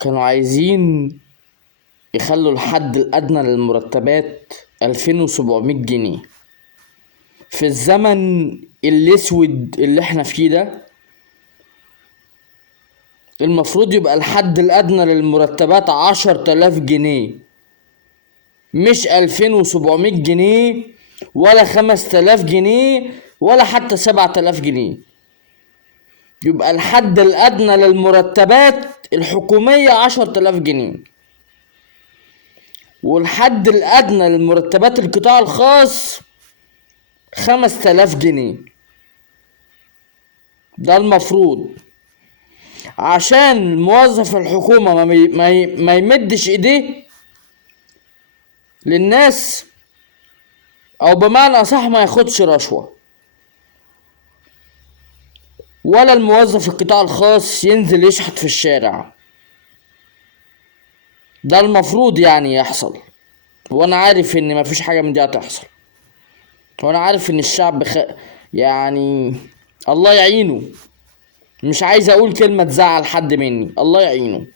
كانوا عايزين يخلوا الحد الأدنى للمرتبات 2700 جنيه. في الزمن الأسود اللي احنا فيه ده المفروض يبقى الحد الأدنى للمرتبات 10 آلاف جنيه، مش 2700 جنيه ولا 5000 جنيه ولا حتى 7000 جنيه. يبقى الحد الأدنى للمرتبات الحكومية 10 آلاف جنيه، والحد الأدنى للمرتبات القطاع الخاص 5000 جنيه. ده المفروض عشان موظف الحكومة ما يمدش ايديه للناس، او بمعنى اصح ما ياخدش رشوة، ولا الموظف القطاع الخاص ينزل يشحت في الشارع. ده المفروض يعني يحصل، وانا عارف ان مفيش حاجة من دي هتحصل، وانا عارف ان الشعب يعني الله يعينه. مش عايز اقول كلمة تزعل حد مني، الله يعينه.